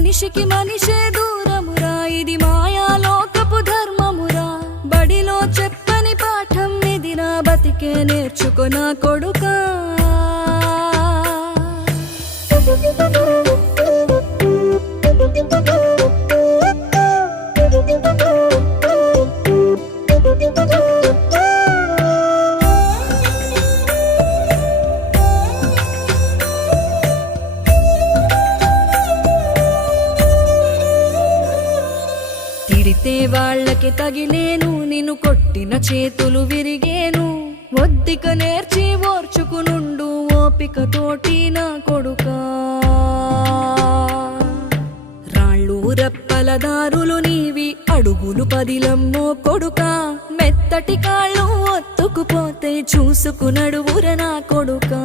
మనిషికి మనిషే దూరమురా, ఇది మాయాలోకపు ధర్మమురా. బడిలో చెప్పని పాఠం ఇది, నా బతికే నేర్చుకో నా కొడుకా. తిడితే వాళ్ళకి తగిలేను, నిన్ను కొట్టిన చేతులు విరిగేను. ఒద్దిక నేర్చి ఓర్చుకునుండు ఓపికతోటి నా కొడుకా. రాళ్ళు రప్పల దారులు నీవి, అడుగులు పదిలమ్మో కొడుకా. మెత్తటి కాళ్ళు ఒత్తుకుపోతే చూసుకునడువుర నా కొడుకా.